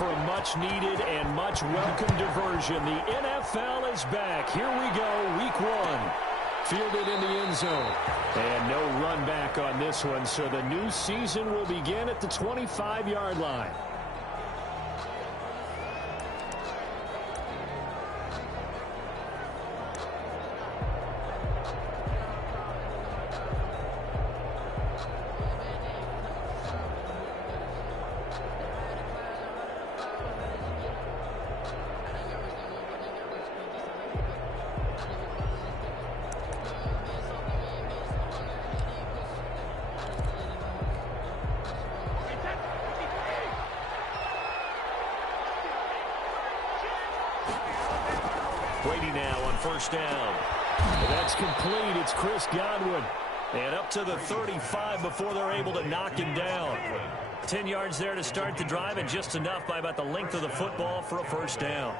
for a much-needed and much-welcome diversion. The NFL is back. Here we go, week 1. Fielded in the end zone. And no run back on this one, so the new season will begin at the 25-yard line. Brady now on first down. That's complete. It's Chris Godwin. And up to the 35 before they're able to knock him down. 10 yards there to start the drive, and just enough by about the length of the football for a first down.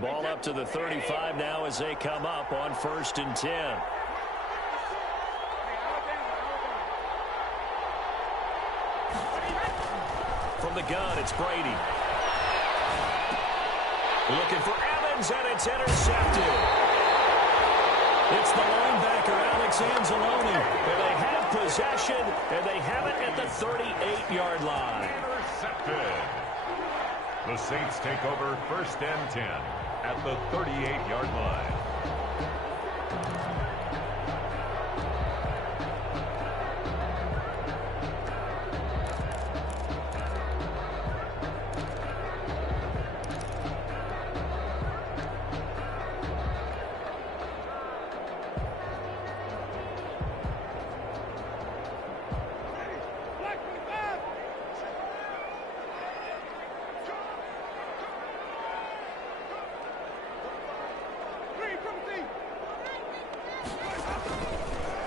Ball up to the 35 now as they come up on 1st and 10. From the gun, it's Brady. Looking for Evans, and it's intercepted. It's the linebacker, Alex Anzalone. And they have possession, and they have it at the 38-yard line. Intercepted. The Saints take over 1st and 10 at the 38-yard line.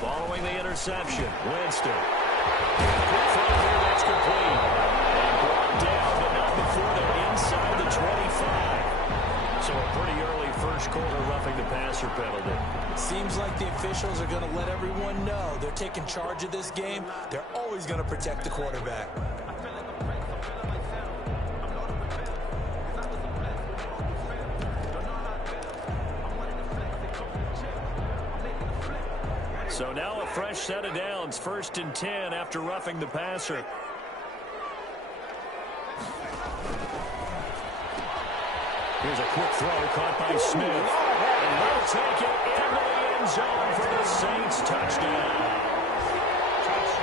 Following the interception, Winston. From here, that's complete. And brought down, but not before they're inside the 25. So a pretty early first quarter roughing the passer penalty. Seems like the officials are going to let everyone know they're taking charge of this game. They're always going to protect the quarterback. So now a fresh set of downs, 1st and 10 after roughing the passer. Here's a quick throw caught by Smith. And they'll take it into the end zone for the Saints touchdown.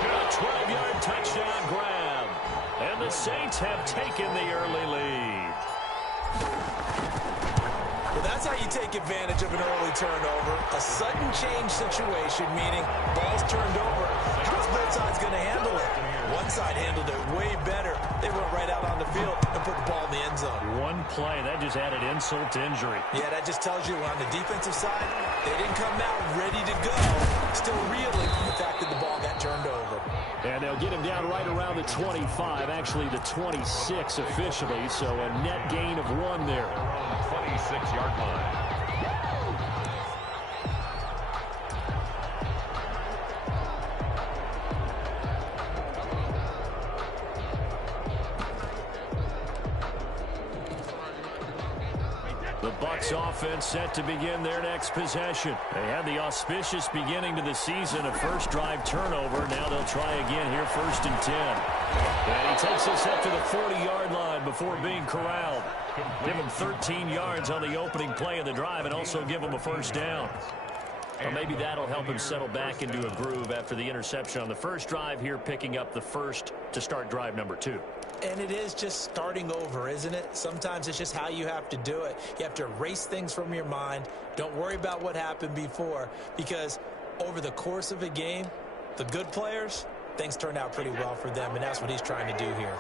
A 12-yard touchdown grab. And the Saints have taken the early lead. Well, that's how you take advantage of an early turnover. A sudden change situation, meaning ball's turned over. How's both sides going to handle it? One side handled it way better. They went right out on the field and put the ball in the end zone. One play, that just added insult to injury. Yeah, that just tells you on the defensive side, they didn't come out ready to go. Still reeling from the fact that the ball got turned over. And they'll get him down right around the 25, actually the 26 officially, so a net gain of 1 there. 26-yard line. The Bucs offense set to begin their next possession. They had the auspicious beginning to the season, a first drive turnover. Now they'll try again here, 1st and 10. And he takes us up to the 40-yard line before being corralled. Give him 13 yards on the opening play of the drive and also give him a first down. Well, maybe that'll help him settle back into a groove after the interception on the first drive here, picking up the first to start drive number 2. And it is just starting over, isn't it? Sometimes it's just how you have to do it. You have to erase things from your mind. Don't worry about what happened before, because over the course of a game, the good players, things turn out pretty well for them, and that's what he's trying to do here.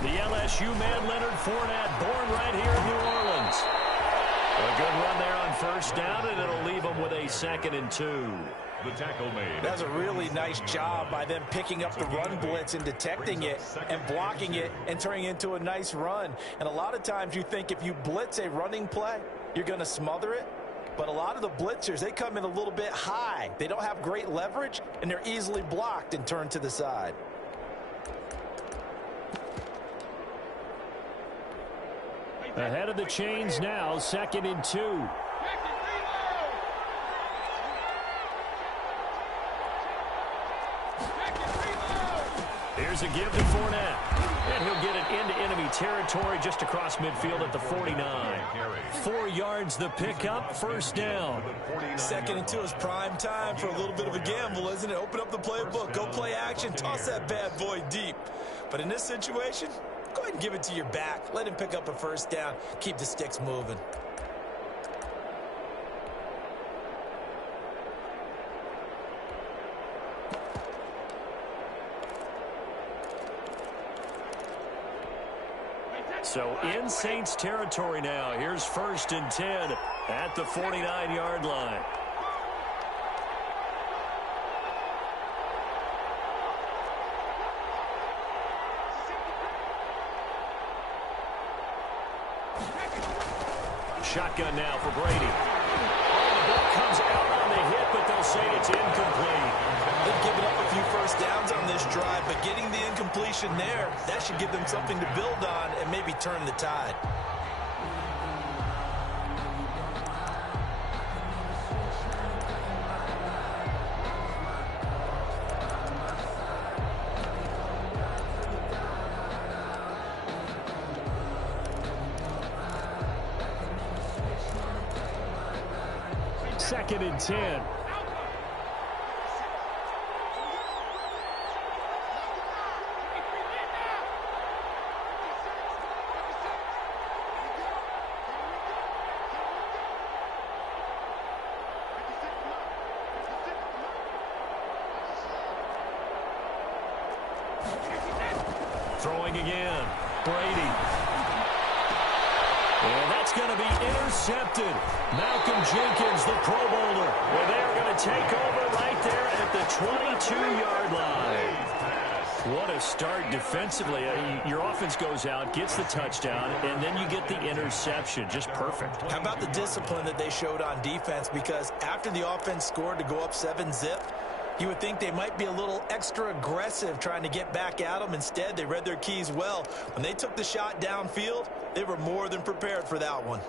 The LSU man, Leonard Fournette, born right here in New Orleans. A good run there on first down, and it'll leave them with a 2nd and 2. The tackle made. That's a really nice job by them picking up the run blitz and detecting it and blocking it and turning it into a nice run. And a lot of times you think if you blitz a running play, you're going to smother it. But a lot of the blitzers, they come in a little bit high. They don't have great leverage, and they're easily blocked and turned to the side. Ahead of the chains now, 2nd and 2. Here's a give to Fournette. And he'll get it into enemy territory just across midfield at the 49. 4 yards the pickup, first down. 2nd and 2 is prime time for a little bit of a gamble, isn't it? Open up the playbook, go play action, toss that bad boy deep. But in this situation, go ahead and give it to your back. Let him pick up a first down. Keep the sticks moving. So in Saints territory now. Here's 1st and 10 at the 49-yard line. Shotgun now for Brady. The ball comes out on the hit, but they'll say it's incomplete. They've given up a few first downs on this drive, but getting the incompletion there, that should give them something to build on and maybe turn the tide. Second and 10. Throwing again. Brady. And that's going to be intercepted. Malcolm Jenkins, the Pro Bowler. Well, they are going to take over right there at the 22-yard line. What a start defensively. Your offense goes out, gets the touchdown, and then you get the interception. Just perfect. How about the discipline that they showed on defense? Because after the offense scored to go up 7-zip, you would think they might be a little extra aggressive trying to get back at them. Instead, they read their keys well. When they took the shot downfield, they were more than prepared for that one.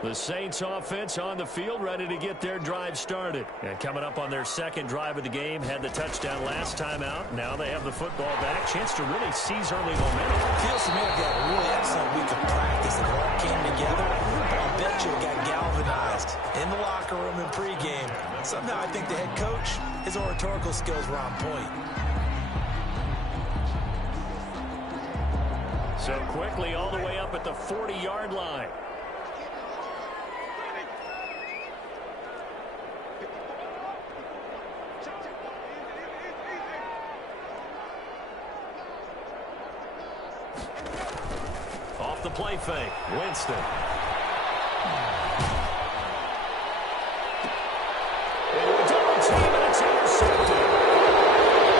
The Saints offense on the field, ready to get their drive started. And coming up on their second drive of the game, had the touchdown last time out. Now they have the football back. Chance to really seize early momentum. Feels to me like they had a really excellent week of practice. It all came together. But I bet you it got galvanized in the locker room and pregame. Somehow I think the head coach, his oratorical skills were on point. So quickly all the way up at the 40-yard line. Off the play fake, Winston. Double team, and it's intercepted.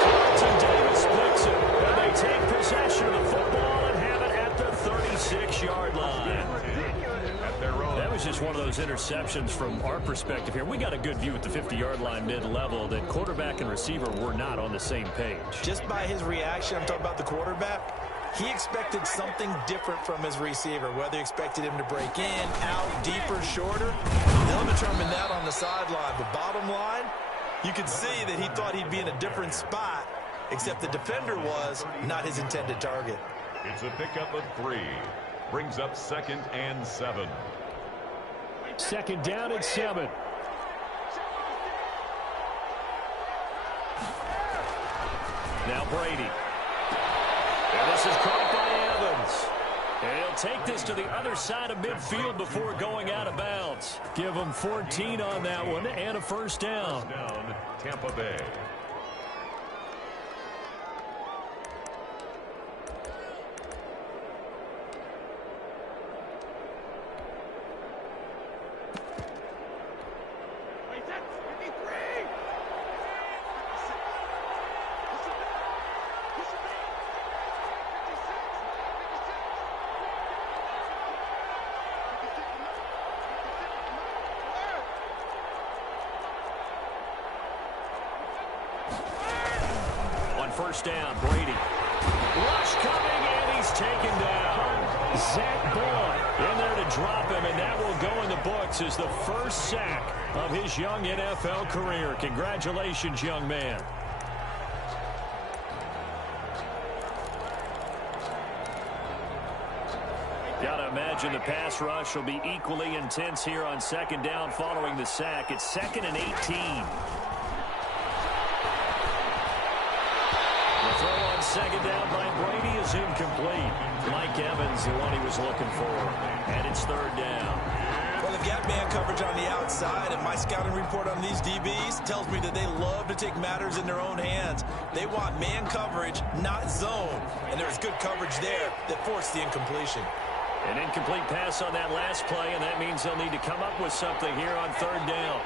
Carlton Davis picks it, and they take possession of the football and have it at the 36-yard line. That was just one of those interceptions from our perspective here. We got a good view at the 50-yard line mid-level that quarterback and receiver were not on the same page. Just by his reaction, I'm talking about the quarterback, he expected something different from his receiver, whether he expected him to break in, out, deeper, shorter. They'll determine that on the sideline. But bottom line, you could see that he thought he'd be in a different spot, except the defender was not his intended target. It's a pickup of 3. Brings up 2nd and 7. Second down and 7. Now Brady. And this is caught by Evans. And he'll take this to the other side of midfield before going out of bounds. Give him 14 on that one and a first down. First down, Tampa Bay. First down, Brady. Rush coming, and he's taken down. Zach Boyd in there to drop him, and that will go in the books as the first sack of his young NFL career. Congratulations, young man. Gotta imagine the pass rush will be equally intense here on second down following the sack. It's 2nd and 18. Second down by Brady is incomplete. Mike Evans, the one he was looking for. And it's 3rd down. Well, they've got man coverage on the outside, and my scouting report on these DBs tells me that they love to take matters in their own hands. They want man coverage, not zone. And there's good coverage there that forced the incompletion. An incomplete pass on that last play, and that means they'll need to come up with something here on 3rd down.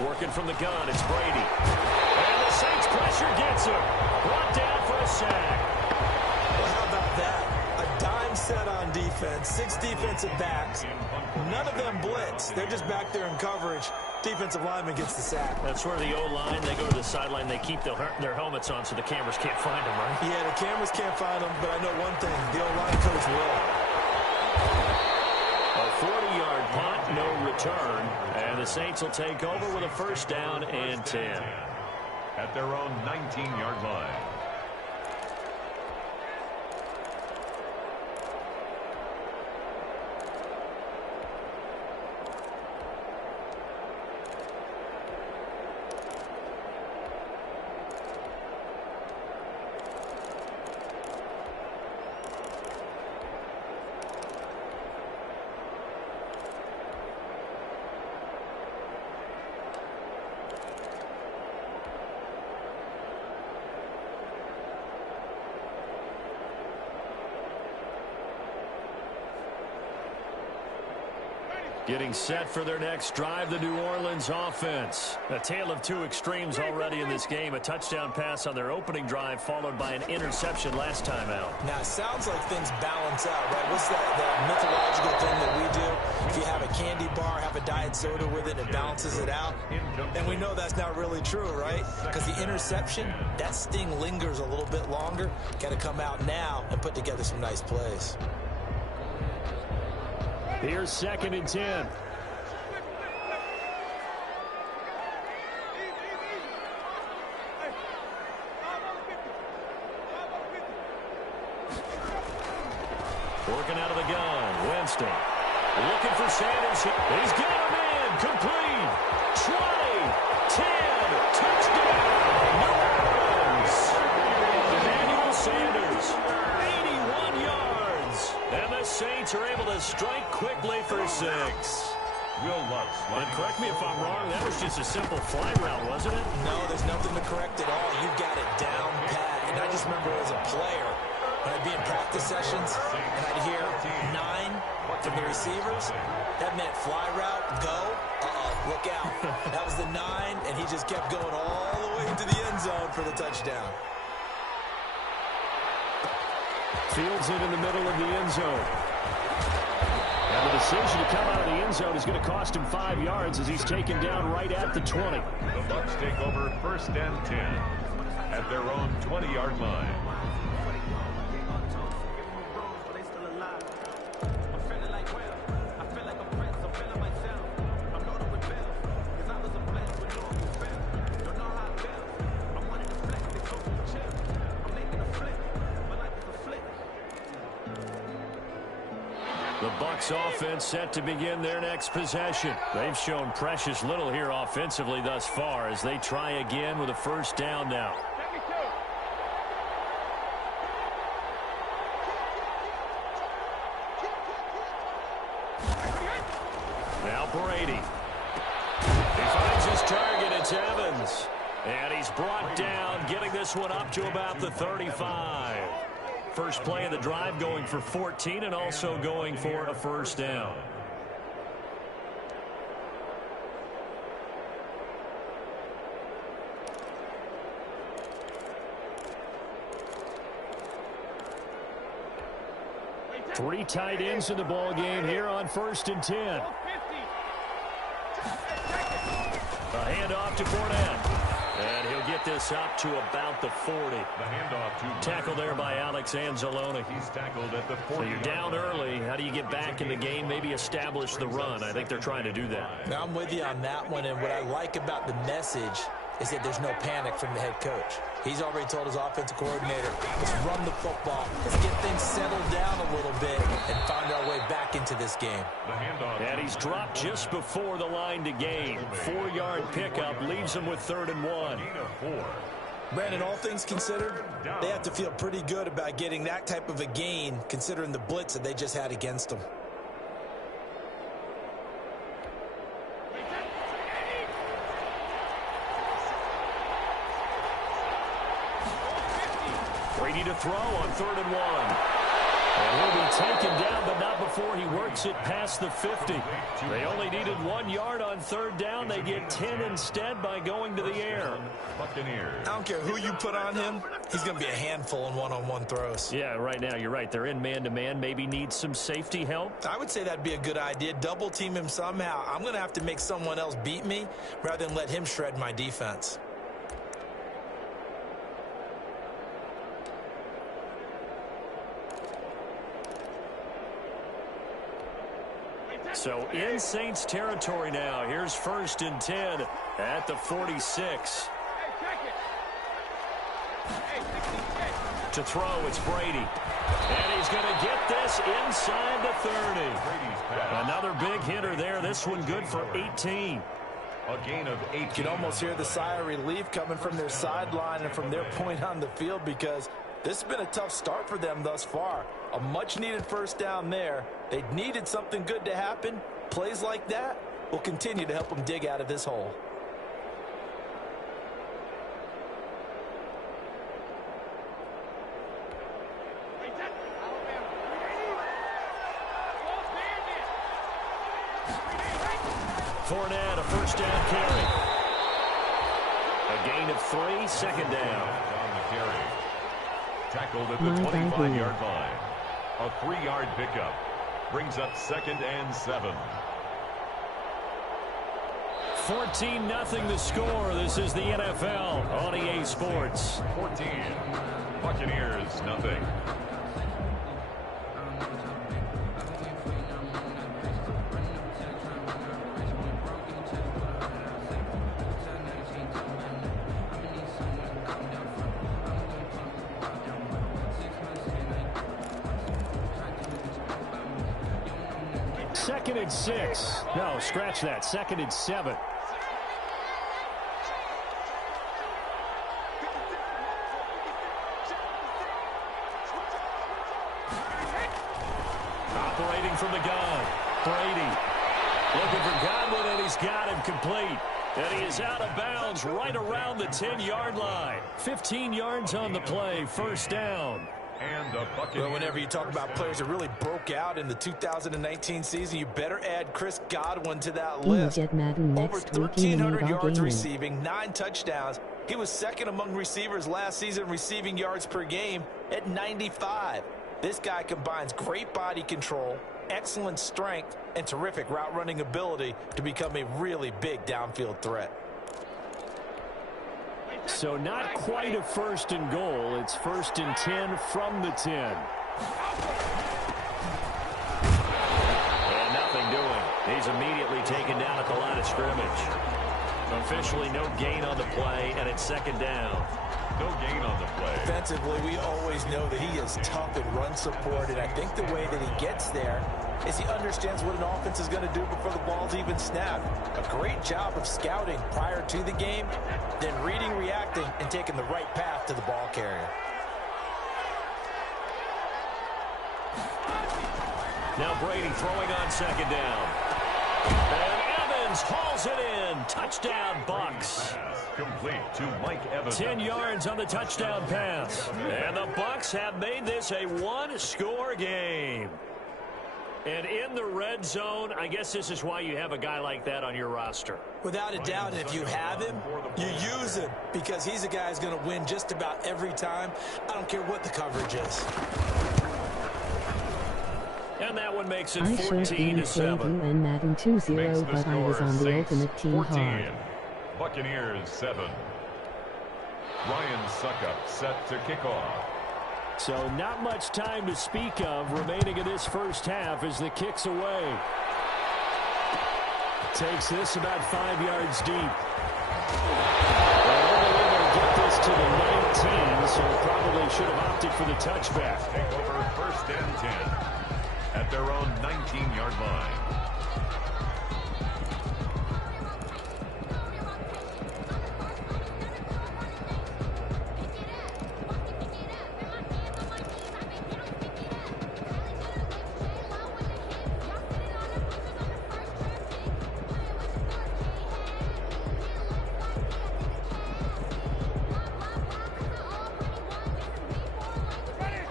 Working from the gun, it's Brady. And the Saints pressure gets him. Brought down for a sack. Well, how about that? A dime set on defense, 6 defensive backs. None of them blitz. They're just back there in coverage. Defensive lineman gets the sack. That's where the O-line, they go to the sideline, they keep their helmets on so the cameras can't find them, right? Yeah, the cameras can't find them, but I know one thing. The O-line coach will. A 40-yard punt, no return, and the Saints will take over with a first down and 10. At their own 19-yard line. Getting set for their next drive, the New Orleans offense. A tale of two extremes already in this game. A touchdown pass on their opening drive, followed by an interception last time out. Now, it sounds like things balance out, right? What's that mythological thing that we do? If you have a candy bar, have a diet soda with it, it balances it out. And we know that's not really true, right? Because the interception, that sting lingers a little bit longer. Got to come out now and put together some nice plays. Here's 2nd and 10. Working out of the gun, Winston. Looking for Sanders. He's got him in. Complete. 20, 10, touchdown. New Orleans. Emmanuel Sanders. 81 yards. And the Saints are able to strike quickly for 6. And correct me if I'm wrong, that was just a simple fly route, wasn't it? No, there's nothing to correct at all. You've got it down pat. And I just remember as a player, when I'd be in practice sessions, and I'd hear 9 from the receivers, that meant fly route, go, look out. That was the 9, and he just kept going all the way into the end zone for the touchdown. Fields it in the middle of the end zone. And the decision to come out of the end zone is going to cost him 5 yards as he's taken down right at the 20. The Bucs take over 1st and 10 at their own 20-yard line. The Bucs offense set to begin their next possession. They've shown precious little here offensively thus far as they try again with a first down now. Now Brady. He finds his target. It's Evans. And he's brought down, getting this one up to about the 35. First play of the drive going for 14 and also going for a first down. Three tight ends in the ball game here on 1st and 10. A handoff to Fournette. And he'll get this up to about the 40. The handoff to tackle there by Alex Anzalone. He's tackled at the 40. So you're down early. How do you get back in the game? Maybe establish the run. I think they're trying to do that. Now I'm with you on that one, and what I like about the message is that there's no panic from the head coach. He's already told his offensive coordinator, let's run the football, let's get things settled down a little bit and find our way back into this game. And he's dropped just before the line to gain. 4-yard pickup leaves him with 3rd and 1. Brandon, all things considered, they have to feel pretty good about getting that type of a gain considering the blitz that they just had against them. Brady to throw on 3rd and 1. And he'll be taken down, but not before he works it past the 50. They only needed 1 yard on 3rd down. They get 10 instead by going to the air. Buccaneers. I don't care who you put on him. He's going to be a handful in one-on-one throws. Yeah, right now, you're right. They're in man-to-man. Maybe need some safety help. I would say that'd be a good idea. Double team him somehow. I'm going to have to make someone else beat me rather than let him shred my defense. So in Saints territory now. Here's 1st and 10 at the 46. To throw, it's Brady. And he's going to get this inside the 30. Another big hitter there. This one good for 18. A gain of 8. You can almost hear the sigh of relief coming from their sideline and from their point on the field because this has been a tough start for them thus far. A much-needed first down there. They needed something good to happen. Plays like that will continue to help them dig out of this hole. Fournette, a first down carry. A gain of 3, 2nd down. On the carry. Tackled at the 25-yard line. A 3-yard pickup. Brings up 2nd and 7. 14-0 the score. This is the NFL on EA Sports. 14. Buccaneers, nothing. Second and 6. No, scratch that. 2nd and 7. Operating from the gun. Brady looking for Godwin, and he's got him complete. And he is out of bounds right around the 10-yard line. 15 yards on the play. First down. And the Buccaneers. Well, whenever you talk about players that really broke out in the 2019 season, you better add Chris Godwin to that list. Over 1,300 yards receiving, 9 touchdowns. He was second among receivers last season receiving yards per game at 95. This guy combines great body control, excellent strength, and terrific route running ability to become a really big downfield threat. So not quite a 1st and goal. It's 1st and 10 from the 10. And nothing doing. He's immediately taken down at the line of scrimmage. Officially no gain on the play, and it's 2nd down. No gain on the play. Defensively, we always know that he is tough in run support, and I think the way that he gets there is he understands what an offense is going to do before the ball's even snapped. A great job of scouting prior to the game, then reading, reacting, and taking the right path to the ball carrier. Now Brady throwing on second down. And Evans hauls it in. Touchdown, Bucs. Complete to Mike Evans. 10 yards on the touchdown pass. And the Bucs have made this a one-score game. And in the red zone, I guess this is why you have a guy like that on your roster. Without a doubt, and if you have him, you use him because he's a guy who's going to win just about every time. I don't care what the coverage is. And that one makes it I 14-7. sure played you in Madden 2-0, but I was on the Ultimate Team 14. hard. Buccaneers 7. Ryan Suckup set to kick off. So not much time to speak of remaining in this first half as the kick's away. Takes this about 5 yards deep. They're only able to get this to the 19, so probably should have opted for the touchback. Take over first and 10 at their own 19-yard line.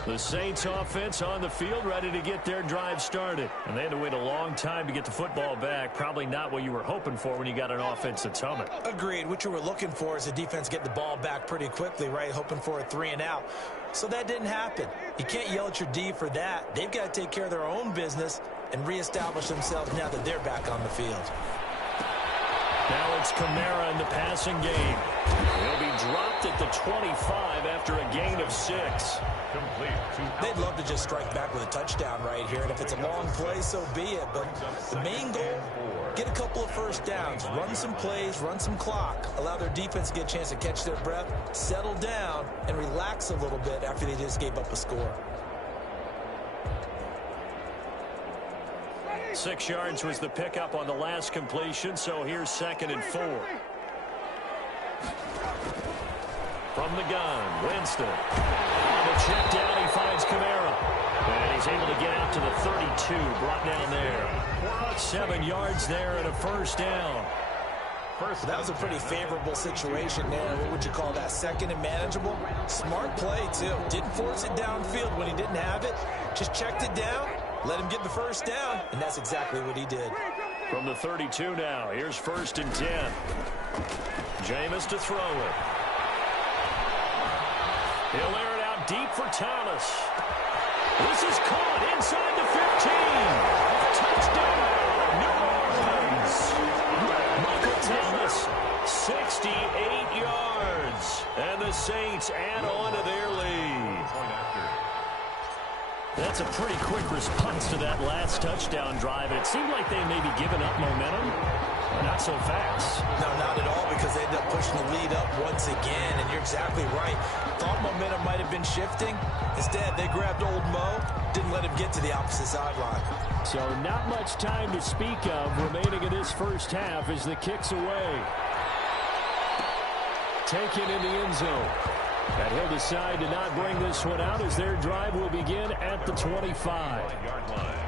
The Saints offense on the field ready to get their drive started. And they had to wait a long time to get the football back. Probably not what you were hoping for when you got an offense that's humming. Agreed. What you were looking for is the defense get the ball back pretty quickly, right? Hoping for a 3-and-out. So that didn't happen. You can't yell at your D for that. They've got to take care of their own business and reestablish themselves now that they're back on the field. Now it's Kamara in the passing game. He'll be dropped at the 25 after a gain of 6. Complete to They'd love to just strike back with a touchdown right here, and if it's a long play, so be it. But the main goal, get a couple of first downs, run some plays, run some clock, allow their defense to get a chance to catch their breath, settle down, and relax a little bit after they just gave up a score. 6 yards was the pickup on the last completion, so here's 2nd and 4. From the gun, Winston. On the check down, he finds Kamara. And he's able to get out to the 32, brought down there. 7 yards there and a first down. That was a pretty favorable situation there. What would you call that? 2nd and manageable? Smart play, too. Didn't force it downfield when he didn't have it. Just checked it down, let him get the first down, and that's exactly what he did. From the 32 now, here's 1st and 10. Jameis to throw it. He'll air it out deep for Thomas. This is caught inside the 15. Touchdown, New Orleans. Michael Thomas, 68 yards. And the Saints add on to their lead. That's a pretty quick response to that last touchdown drive. And it seemed like they maybe given up momentum. Not so fast. No, not at all, because they ended up pushing the lead up once again, and you're exactly right. Thought momentum might have been shifting. Instead, they grabbed old Mo, didn't let him get to the opposite sideline. So not much time to speak of remaining in this first half as the kick's away. Taken in the end zone. And he'll decide to not bring this one out as their drive will begin at the 25-yard line.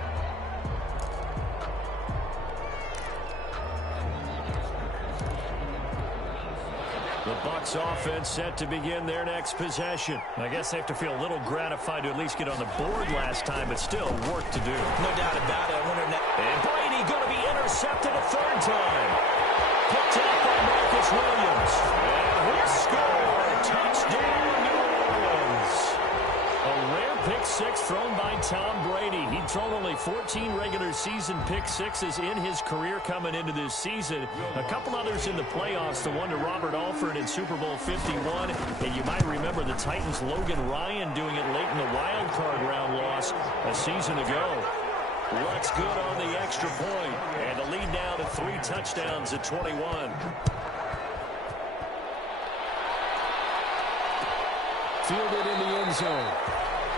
The Bucs offense set to begin their next possession. I guess they have to feel a little gratified to at least get on the board last time, but still work to do. No doubt about it. I wonder now. And Brady going to be intercepted a 3rd time. Picked up by Marcus Williams. And he'll score. Touchdown, New Orleans. A rare pick 6 thrown by Tom Brady. He'd thrown only 14 regular season pick 6s in his career coming into this season. A couple others in the playoffs, the one to Robert Alford in Super Bowl 51. And you might remember the Titans' Logan Ryan doing it late in the wild card round loss a season ago. Looks good on the extra point. And the lead now to 3 touchdowns at 21. Fielded in the end zone.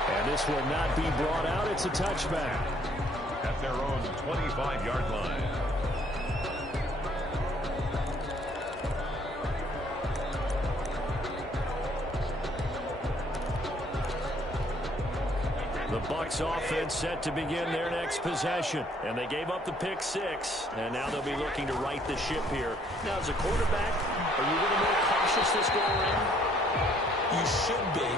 And this will not be brought out. It's a touchback. their own 25-yard line. The Bucs offense set to begin their next possession. And they gave up the pick six. And now they'll be looking to right the ship here. Now, as a quarterback, are you a little more cautious this go around? You should be,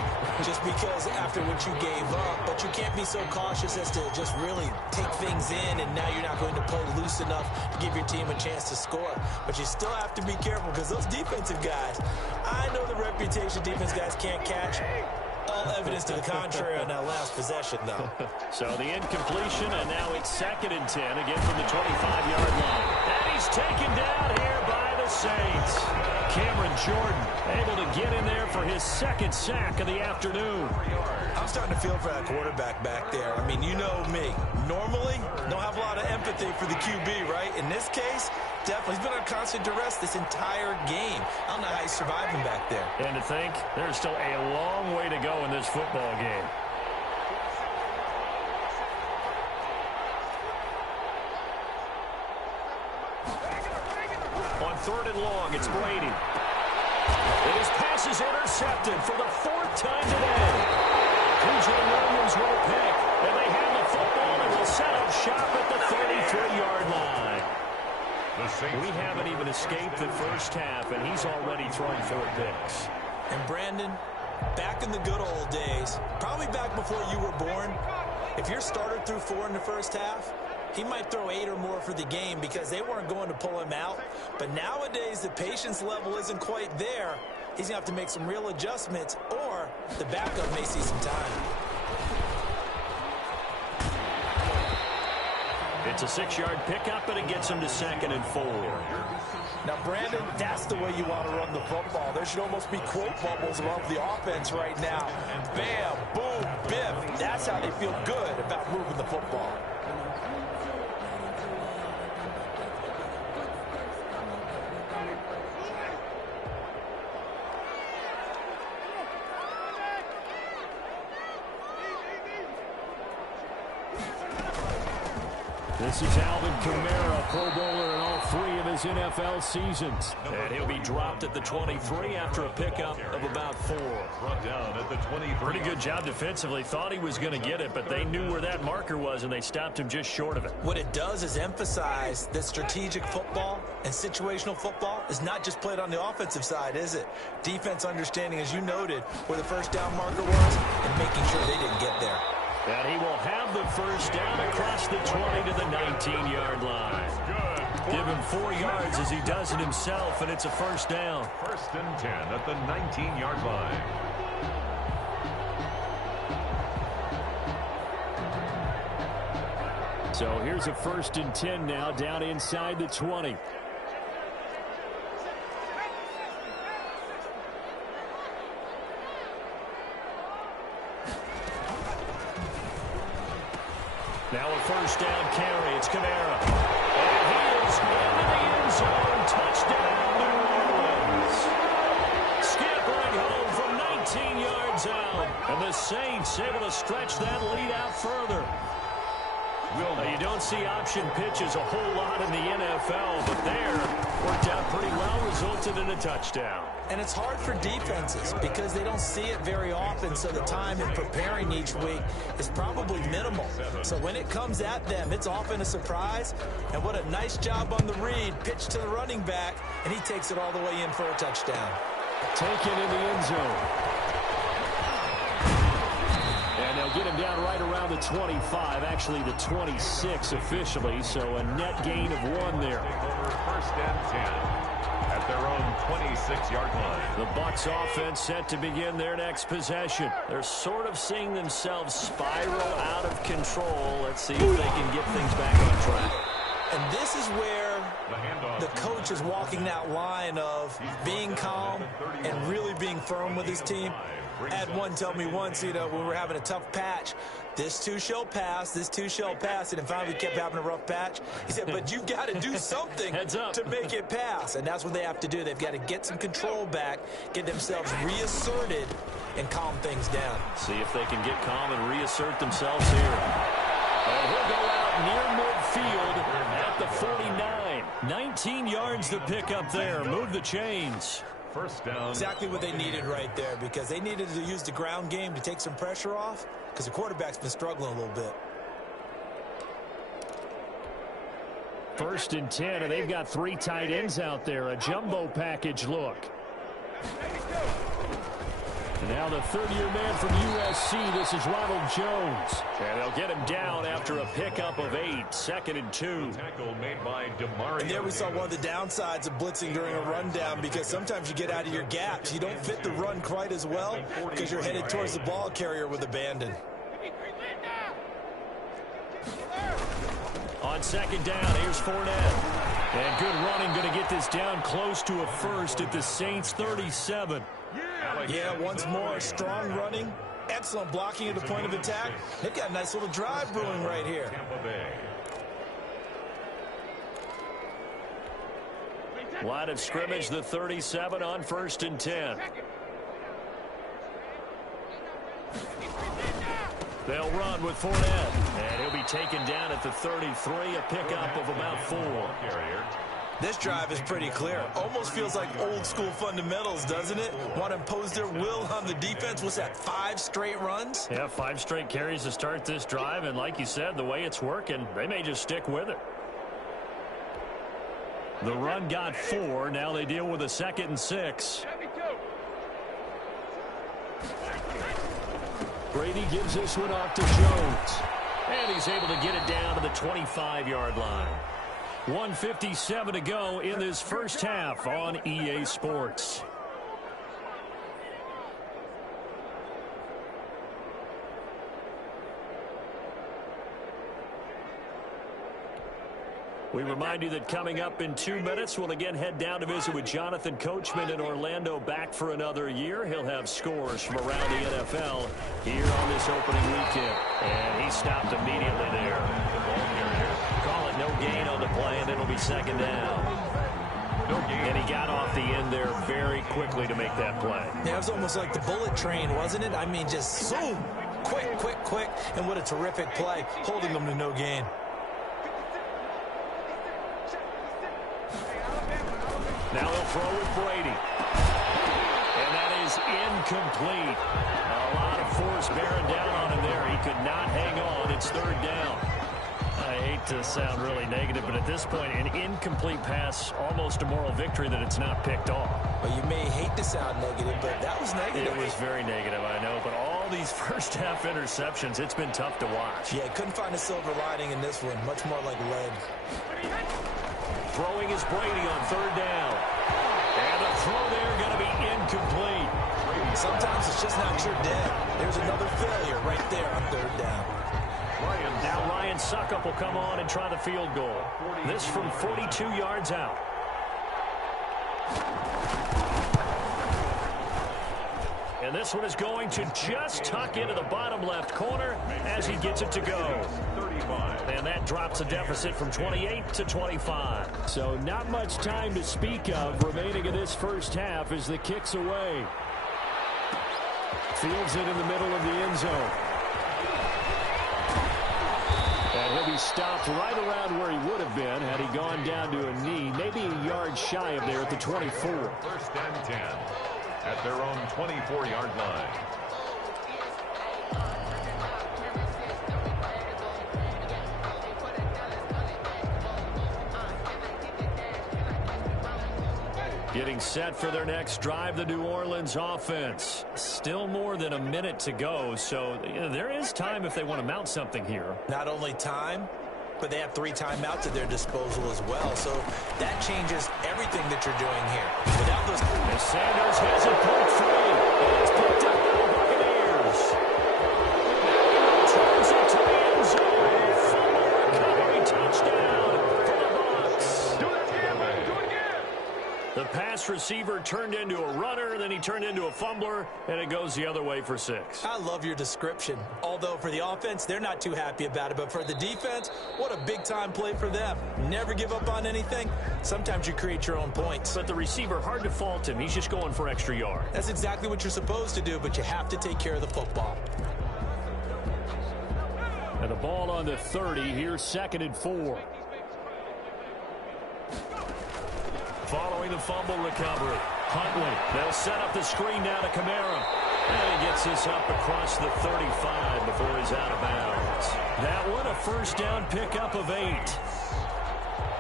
just because after what you gave up. But you can't be so cautious as to just really take things in, and now you're not going to play loose enough to give your team a chance to score. But you still have to be careful, because those defensive guys, I know the reputation defense guys can't catch. All evidence to the contrary on that last possession, though. So the incompletion, and now it's 2nd and 10, again from the 25-yard line. And he's taken down here by the Saints. Cameron Jordan able to get in there for his 2nd sack of the afternoon. I'm starting to feel for that quarterback back there. I mean, you know me. Normally, don't have a lot of empathy for the QB, right? In this case, definitely. He's been on constant duress this entire game. I don't know how he's surviving back there. And to think, there's still a long way to go in this football game. On 3rd and long, it's Brady. And his pass is intercepted for the 4th time today. P.J. Williams with a pick. And they have the football and will set up shop at the 33-yard line. We haven't even escaped the first half, and he's already thrown 4 picks. And Brandon, back in the good old days, probably back before you were born, if your starter threw 4 in the first half, he might throw 8 or more for the game because they weren't going to pull him out. But nowadays, the patience level isn't quite there. He's going to have to make some real adjustments, or the backup may see some time. It's a 6-yard pickup, and it gets him to 2nd and 4. Now, Brandon, that's the way you want to run the football. There should almost be quote bubbles above the offense right now. Bam, boom, biff. That's how they feel good about moving the football. This is Alvin Kamara, Pro Bowler in all 3 of his NFL seasons. And he'll be dropped at the 23 after a pickup of about 4. Brought down at the 23. Pretty good job defensively. Thought he was going to get it, but they knew where that marker was, and they stopped him just short of it. What it does is emphasize that strategic football and situational football is not just played on the offensive side, is it? Defense understanding, as you noted, where the first down marker was and making sure they didn't get there. And he will have the first down across the 20 to the 19-yard line. Give him 4 yards as he does it himself, and it's a first down. 1st and 10 at the 19-yard line. So here's a 1st and 10 now, down inside the 20. Now a first down carry. It's Kamara. And he is into the end zone. Touchdown, New Orleans. Scampering home from 19 yards out. And the Saints able to stretch that lead out further. Now, you don't see option pitches a whole lot in the NFL, but there worked out pretty well, resulted in a touchdown. And it's hard for defenses because they don't see it very often, so the time in preparing each week is probably minimal. So when it comes at them, it's often a surprise. And what a nice job on the read, pitch to the running back, and he takes it all the way in for a touchdown. Taken in the end zone. And they'll get him down right around the 25, actually the 26 officially, so a net gain of 1 there. 1st and 10 at their own 26-yard line. The Bucs offense set to begin their next possession. They're sort of seeing themselves spiral out of control. Let's see if they can get things back on track. And this is where the coach is walking that line of being calm and really being firm with his team. I had one tell me once, when we were having a tough patch, this too shall pass, this too shall pass, and then finally we kept having a rough patch. He said, but you've got to do something to make it pass, and that's what they have to do. They've got to get some control back, get themselves reasserted, and calm things down. See if they can get calm and reassert themselves here. And he'll go out near midfield at the 49. 19 yards to pick up there. Move the chains. First down. Exactly what they needed right there, because they needed to use the ground game to take some pressure off, because the quarterback's been struggling a little bit. First and 10, and they've got 3 tight ends out there. A jumbo package look. And now the third-year man from USC, this is Ronald Jones. And they'll get him down after a pickup of 8. 2nd and 2. Tackle made by DeMario. And there we saw one of the downsides of blitzing during a rundown, because sometimes you get out of your gaps. You don't fit the run quite as well because you're headed towards the ball carrier with abandon. On 2nd down, here's Fournette. And good running, going to get this down close to a first at the Saints' 37. Yeah, once more, strong running, excellent blocking at the point of attack. They've got a nice little drive brewing right here. Line of scrimmage, the 37 on 1st and 10. They'll run with Fournette. And he'll be taken down at the 33, a pickup of about 4. This drive is pretty clear. Almost feels like old school fundamentals, doesn't it? Want to impose their will on the defense. What's that, 5 straight runs? Yeah, 5 straight carries to start this drive. And like you said, the way it's working, they may just stick with it. The run got 4. Now they deal with a 2nd and 6. Brady gives this one off to Jones. And he's able to get it down to the 25-yard line. 1:57 to go in this first half on EA Sports. We remind you that coming up in 2 minutes, we'll again head down to visit with Jonathan Coachman in Orlando, back for another year. He'll have scores from around the NFL here on this opening weekend. And he stopped immediately there. Call it no gain on the play, and it'll be 2nd down. And he got off the end there very quickly to make that play. Yeah, it was almost like the bullet train, wasn't it? I mean, just zoom, quick, quick, quick, and what a terrific play, holding them to no gain. Now he'll throw with Brady. And that is incomplete. A lot of force bearing down on him there. He could not hang on. It's 3rd down. I hate to sound really negative, but at this point, an incomplete pass, almost a moral victory that it's not picked off. Well, you may hate to sound negative, but that was negative. It was very negative, I know. But all these first-half interceptions, it's been tough to watch. Yeah, couldn't find a silver lining in this one. Much more like lead. Throwing is Brady on 3rd down. And the throw there going to be incomplete. Sometimes it's just not your day. There's another failure right there on 3rd down. Now Ryan Suckup will come on and try the field goal. This from 42 yards out. And this one is going to just tuck into the bottom left corner as he gets it to go. And that drops the deficit from 28 to 25. So not much time to speak of remaining in this first half as the kick's away. Fields it in the middle of the end zone. And he'll be stopped right around where he would have been had he gone down to a knee, maybe a yard shy of there at the 24. 1st and 10 at their own 24-yard line. Getting set for their next drive, the New Orleans offense. Still more than a minute to go, so there is time if they want to mount something here. Not only time, but they have 3 timeouts at their disposal as well, so that changes everything that you're doing here. Without those... As Sanders has it pulled free, and it's picked up by the Buccaneers. Turns it to the end zone. Fuller recovery touchdown for the Bucs. Do it again, man. Do it again. The pass receiver turned into a runner, then he turned into a fumbler, and it goes the other way for 6. I love your description. Although for the offense, they're not too happy about it. But for the defense, what a big-time play for them. Never give up on anything. Sometimes you create your own points. But the receiver, hard to fault him. He's just going for extra yard. That's exactly what you're supposed to do, but you have to take care of the football. And the ball on the 30. Here's 2nd and 4. Following the fumble recovery, Huntley. They'll set up the screen now to Kamara. And he gets this up across the 35 before he's out of bounds. That one, a first down pickup of 8.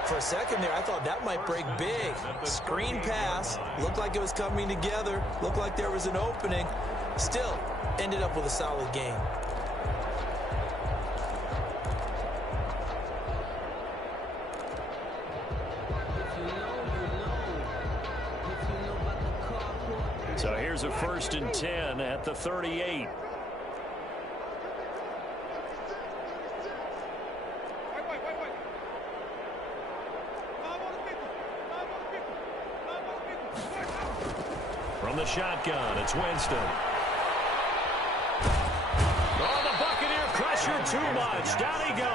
For a second there, I thought that might break big. Screen pass. Looked like it was coming together. Looked like there was an opening. Still, ended up with a solid game. So here's a 1st and 10 at the 38. From the shotgun, it's Winston. Oh, the Buccaneer pressure too much. Down he goes.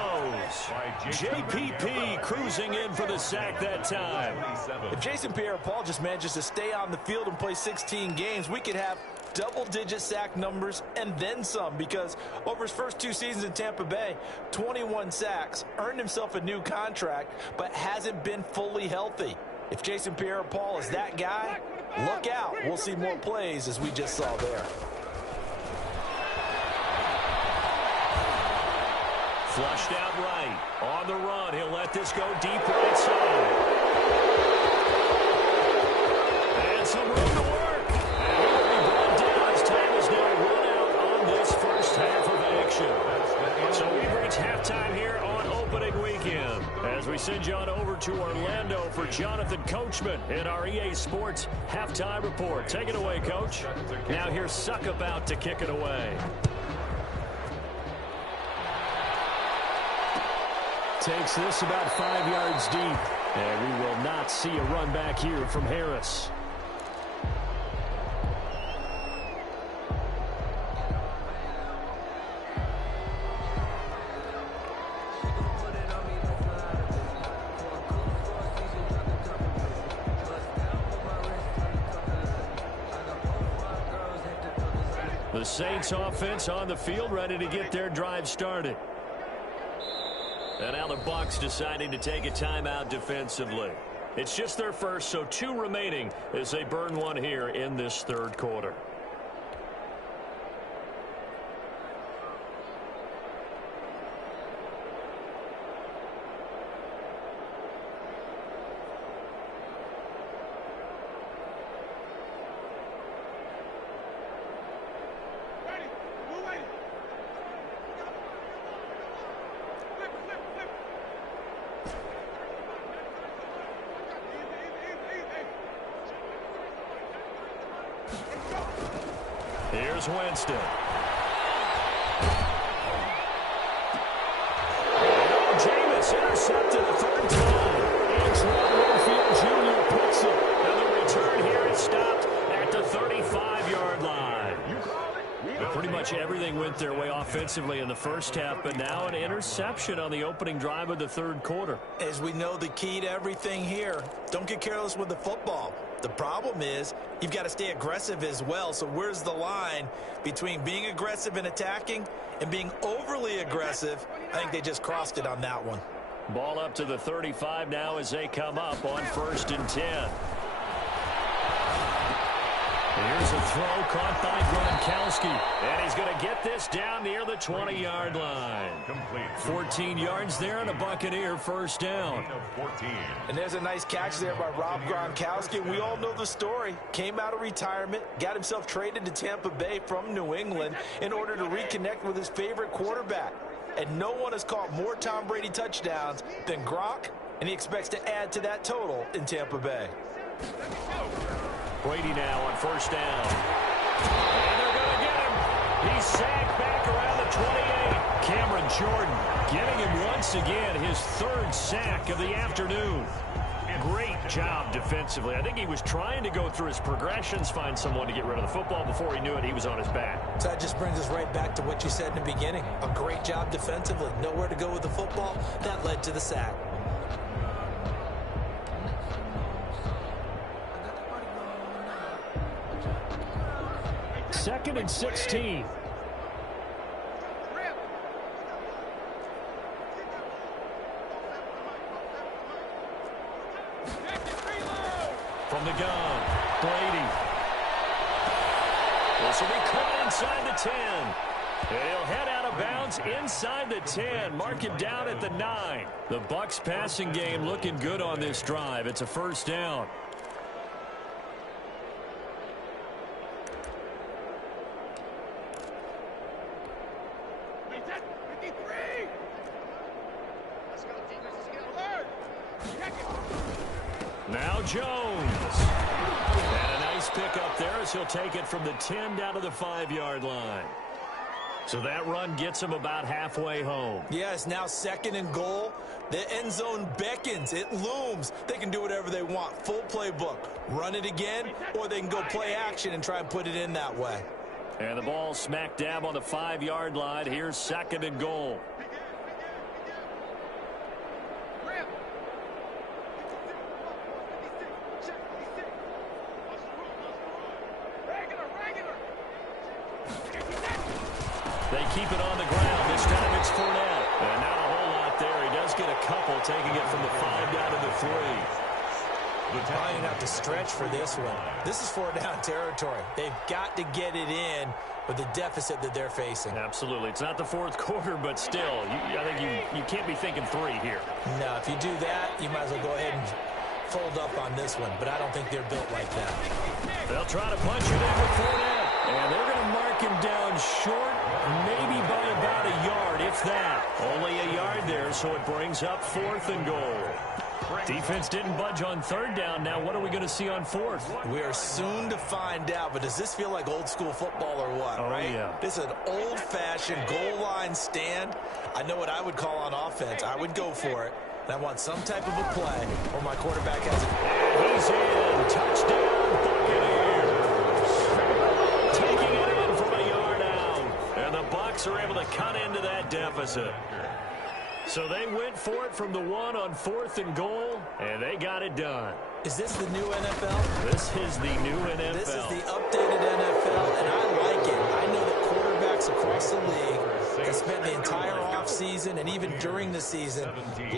JPP cruising in for the sack that time. If Jason Pierre-Paul just manages to stay on the field and play 16 games, we could have double-digit sack numbers and then some, because over his first 2 seasons in Tampa Bay, 21 sacks, earned himself a new contract, but hasn't been fully healthy. If Jason Pierre-Paul is that guy, look out. We'll see more plays as we just saw there. Flushed out right. On the run, he'll let this go deep right side. And some room to work. And he will be brought down as time is now run out on this first half of action. So we've reached halftime here on opening weekend, as we send you on over to Orlando for Jonathan Coachman in our EA Sports Halftime Report. Take it away, Coach. Now here's Suckabout to kick it away. Takes this about 5 yards deep. And we will not see a run back here from Harris. The Saints offense on the field, ready to get their drive started. And now the Bucs deciding to take a timeout defensively. It's just their first, so 2 remaining as they burn one here in this 3rd quarter. Here's Winston. Jameis intercepted the 3rd time. Antoine Winfield Jr. puts it. And the return here is stopped at the 35-yard line. But pretty much everything went their way offensively in the first half, but now an interception on the opening drive of the 3rd quarter. As we know, the key to everything here, don't get careless with the football. The problem is you've got to stay aggressive as well. So where's the line between being aggressive and attacking and being overly aggressive? I think they just crossed it on that one. Ball up to the 35 now as they come up on 1st and 10. Here's a throw caught by Gronkowski. And he's going to get this down near the 20-yard line. 14 yards there and a Buccaneer first down. And there's a nice catch there by Rob Gronkowski. We all know the story. Came out of retirement, got himself traded to Tampa Bay from New England in order to reconnect with his favorite quarterback. And no one has caught more Tom Brady touchdowns than Gronk, and he expects to add to that total in Tampa Bay. Brady now on 1st down. And they're going to get him. He's sacked back around the 28. Cameron Jordan getting him once again his 3rd sack of the afternoon. Great job defensively. I think he was trying to go through his progressions, find someone to get rid of the football. Before he knew it, he was on his back. So that just brings us right back to what you said in the beginning. A great job defensively. Nowhere to go with the football. That led to the sack. Second and 16. From the gun, Brady. This will be caught inside the 10. And he'll head out of bounds inside the 10. Mark it down at the 9. The Bucs passing game looking good on this drive. It's a first down. Now Jones. And a nice pick up there as he'll take it from the 10 down to the 5-yard line. So that run gets him about halfway home. Yeah, it's now 2nd and goal. The end zone beckons. It looms. They can do whatever they want. Full playbook. Run it again, or they can go play action and try and put it in that way. And the ball smack dab on the 5-yard line. Here's 2nd and goal. They keep it on the ground. This time it's Fournette. And not a whole lot there. He does get a couple, taking it from the 5 down to the 3. Probably going to have to stretch for this one. This is 4-down territory. They've got to get it in with the deficit that they're facing. Absolutely. It's not the 4th quarter, but still, I think you can't be thinking 3 here. No, if you do that, you might as well go ahead and fold up on this one. But I don't think they're built like that. They'll try to punch it in with Fournette. And they're going to mark him down short, maybe by about a yard, if that. Only a yard there, so it brings up 4th and goal. Defense didn't budge on 3rd down. Now what are we going to see on 4th? We are soon to find out, but does this feel like old school football or what, right? Yeah. This is an old-fashioned goal line stand. I know what I would call on offense. I would go for it. And I want some type of a play where my quarterback has it. He's in. Touchdown, Buccaneers. Taking it in from a yard out. And the Bucs are able to cut into that deficit. So they went for it from the 1 on 4th and goal, and they got it done. Is this the new NFL? This is the new NFL. This is the updated NFL, and I like it. I know that quarterbacks across the league have spent the entire offseason and even during the season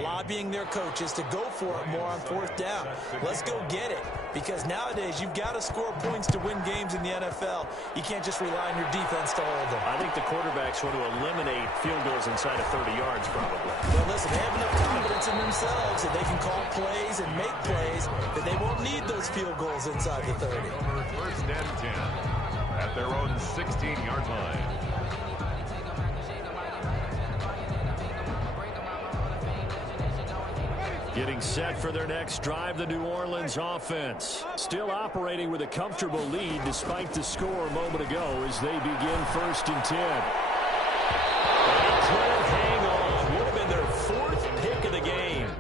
lobbying their coaches to go for it more on 4th down. Let's go get it, because nowadays you've got to score points to win games in the NFL. You can't just rely on your defense to hold them. I think the quarterbacks want to eliminate field goals inside of 30 yards probably. Well, listen, they have enough confidence in themselves that they can call plays and make plays that they won't need those field goals inside the 30. 1st and 10 at their own 16-yard line. Getting set for their next drive, the New Orleans offense. Still operating with a comfortable lead despite the score a moment ago as they begin 1st and 10. They couldn't hang on. Would have been their 4th pick of the game.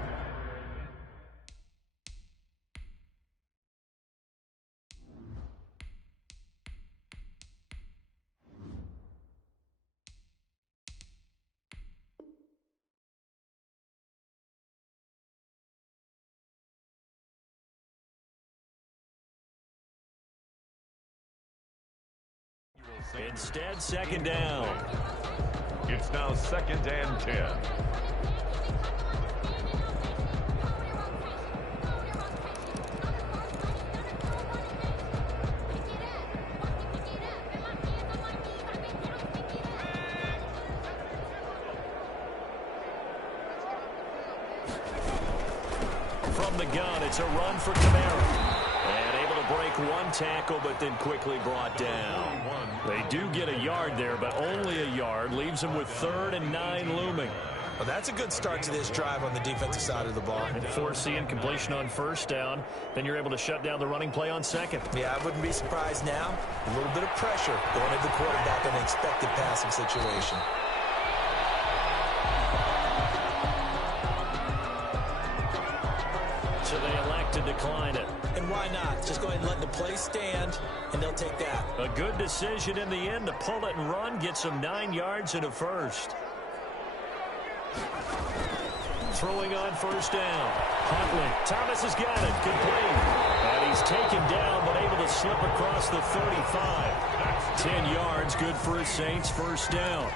Instead, 2nd down. It's now 2nd and 10. From the gun, it's a run for Kamara. And able to break one tackle, but then quickly brought down. They do get a yard there, but only a yard. Leaves them with 3rd and 9 looming. Well, that's a good start to this drive on the defensive side of the ball. And forcing completion on 1st down, then you're able to shut down the running play on 2nd. Yeah, I wouldn't be surprised now. A little bit of pressure going at the quarterback in an expected passing situation. So they elect to decline it. And why not? Just go ahead and let the play stand, and they'll take that. A good decision in the end to pull it and run, get some 9 yards and a 1st. Throwing on 1st down. Huntley. Thomas has got it. Complete. And he's taken down, but able to slip across the 35. 10 yards, good for his Saints. 1st down.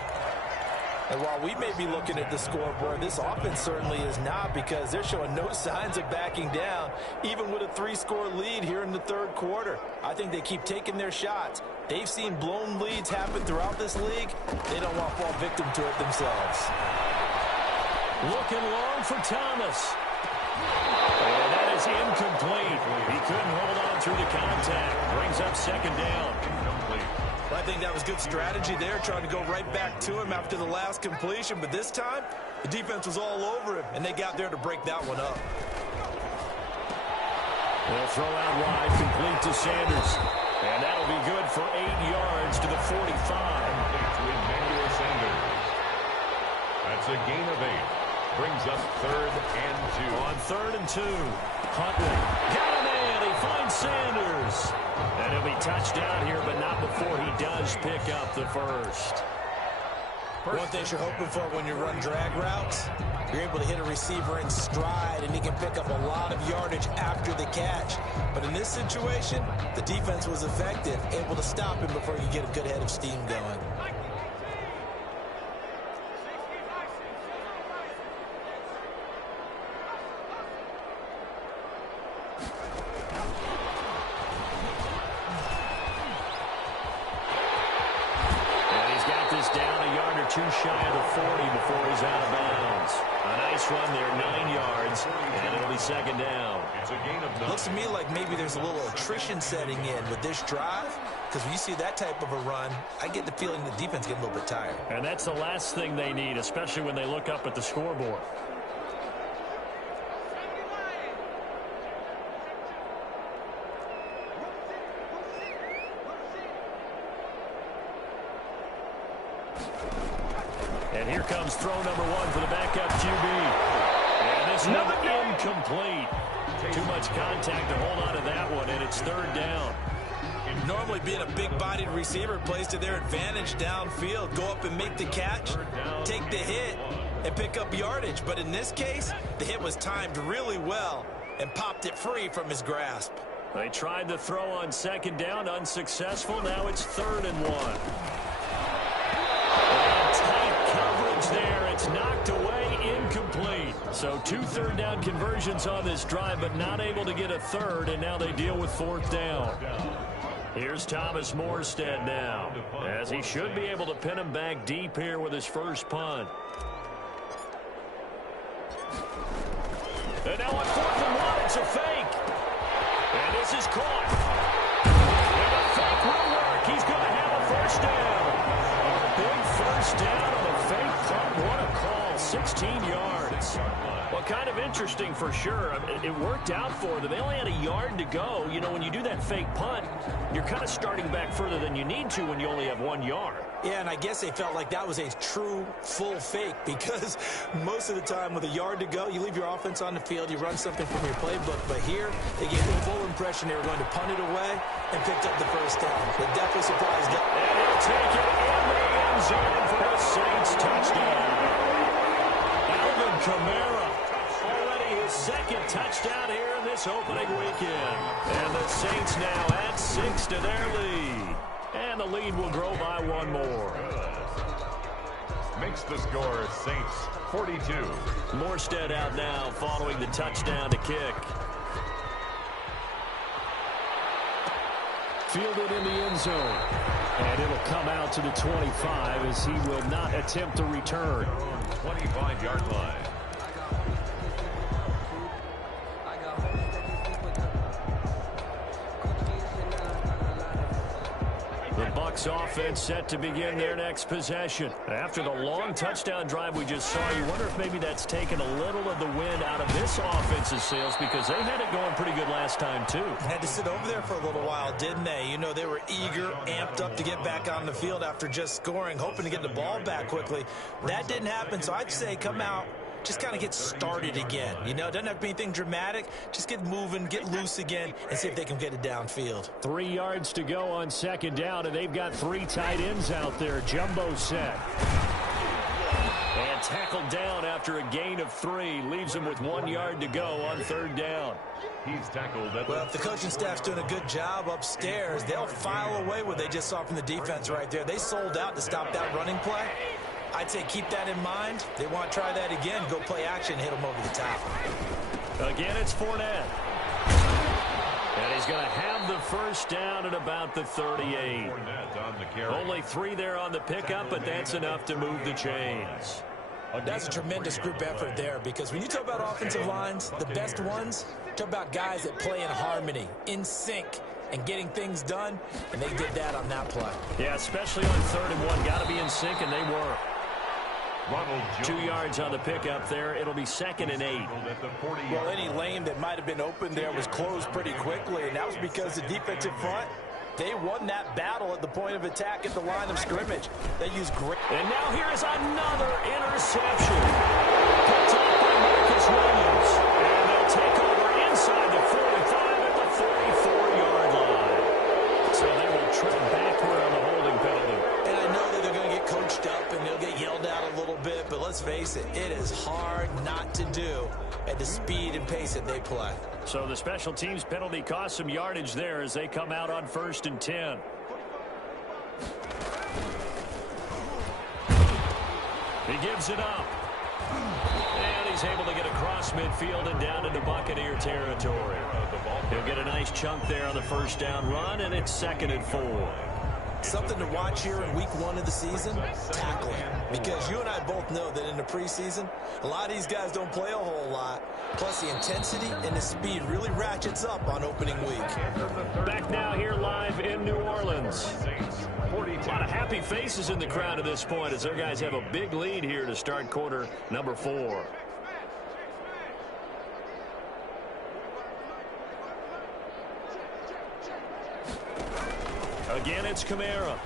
And while we may be looking at the scoreboard, this offense certainly is not, because they're showing no signs of backing down, even with a 3-score lead here in the third quarter. I think they keep taking their shots. They've seen blown leads happen throughout this league. They don't want to fall victim to it themselves. Looking long for Thomas. And that is incomplete. He couldn't hold on through the contact. Brings up second down. I think that was good strategy there, trying to go right back to him after the last completion. But this time, the defense was all over him, and they got there to break that one up. They'll throw out wide, complete to Sanders. And that'll be good for 8 yards to the 45. That's a gain of 8. Brings up 3rd and 2. On 3rd and 2, Huntley got a man. He finds Sanders. And he'll be touched down here, but not before he does pick up the first. One thing you're hoping for when you run drag routes, you're able to hit a receiver in stride, and he can pick up a lot of yardage after the catch. But in this situation, the defense was effective, able to stop him before you get a good head of steam going. Too shy of the 40 before he's out of bounds. A nice run there, 9 yards, and it'll be second down. It's a gain of 9. Looks to me like maybe there's a little attrition setting in with this drive, because when you see that type of a run, I get the feeling the defense getting a little bit tired. And that's the last thing they need, especially when they look up at the scoreboard. And here comes throw number 1 for the backup QB. And this one incomplete. Too much contact to hold on to that one, and it's 3rd down. Normally being a big-bodied receiver plays to their advantage downfield. Go up and make the catch, take the hit, and pick up yardage. But in this case, the hit was timed really well and popped it free from his grasp. They tried the throw on 2nd down, unsuccessful. Now it's 3rd and 1. There, it's knocked away, incomplete. So 2 third-down conversions on this drive, but not able to get a third, and now they deal with 4th down. Here's Thomas Morstead now, as he should be able to pin him back deep here with his first punt. And now on 4th and 1, it's a fake. And this is caught. And the fake will work. He's going to have a first down. A big first down on a fake punt. What a call. 16 yards. Well, kind of interesting for sure. I mean, it worked out for them. They only had a yard to go. You know, when you do that fake punt, you're kind of starting back further than you need to when you only have 1 yard. Yeah, and I guess they felt like that was a true full fake, because most of the time with a yard to go, you leave your offense on the field, you run something from your playbook. But here, they gave the full impression they were going to punt it away and picked up the first down. They definitely surprised them. And he'll take it in the end zone for the Saints touchdown. Alvin Kamara, already his 2nd touchdown here in this opening weekend. And the Saints now add 6 to their lead. And the lead will grow by 1 more. Makes the score Saints 42. Morstead out now following the touchdown to kick. Fielded in the end zone. And it'll come out to the 25 as he will not attempt to return. 25-yard line. The Bucs offense set to begin their next possession. After the long touchdown drive we just saw, you wonder if maybe that's taken a little of the wind out of this offense's sails, because they had it going pretty good last time too. Had to sit over there for a little while, didn't they? You know, they were eager, amped up to get back on the field after just scoring, hoping to get the ball back quickly. That didn't happen, so I'd say come out, just kind of get started again. You know, doesn't have to be anything dramatic. Just get moving, get loose again, and see if they can get it downfield. 3 yards to go on 2nd down, and they've got 3 tight ends out there. Jumbo set. And tackled down after a gain of 3. Leaves him with 1 yard to go on 3rd down. He's tackled at Well, if the coaching staff's doing a good job upstairs, they'll file away what they just saw from the defense right there. They sold out to stop that running play. I'd say keep that in mind. They want to try that again. Go play action, hit them over the top. Again, it's Fournette. And he's going to have the first down at about the 38. Only 3 there on the pickup, but that's enough to move the chains. That's a tremendous group effort there, because when you talk about offensive lines, the best ones, talk about guys that play in harmony, in sync, and getting things done, and they did that on that play. Yeah, especially on 3rd and 1. Got to be in sync, and they were. 2 yards on the pickup there. It'll be 2nd and 8. Well, any lane that might have been open there was closed pretty quickly, and that was because the defensive front, they won that battle at the point of attack at the line of scrimmage. They used great. And now here is another interception. Picked up by Marcus Williams. And they'll take over inside the 45 at the 44-yard line. So they will tread backward on the holding penalty. And I know that they're going to get coached up and they'll get yelled out a little bit, but let's face it, it is hard not to do at the speed and pace that they play. So the special teams penalty cost some yardage there as they come out on 1st and 10. He gives it up. And he's able to get across midfield and down into Buccaneer territory. He'll get a nice chunk there on the first down run, and it's 2nd and 4. Something to watch here in week 1 of the season, tackling. Because you and I both know that in the preseason, a lot of these guys don't play a whole lot. Plus, the intensity and the speed really ratchets up on opening week. Back now here live in New Orleans. A lot of happy faces in the crowd at this point as their guys have a big lead here to start quarter number 4. Again, it's Kamara.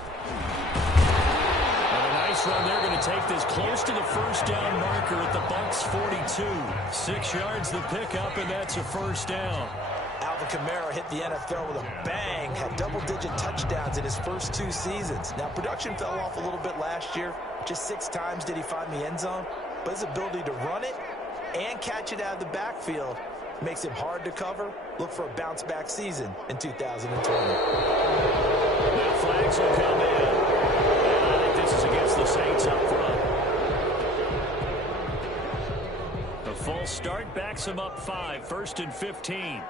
And a nice run. They're going to take this close to the first down marker at the Bucs 42. 6 yards the pickup, and that's a first down. Alvin Kamara hit the NFL with a bang, had double-digit touchdowns in his first 2 seasons. Now, production fell off a little bit last year. Just 6 times did he find the end zone. But his ability to run it and catch it out of the backfield makes him hard to cover. Look for a bounce-back season in 2020. Now flags will come in. And I think this is against the Saints up front. The false start backs him up 5, 1st and 15.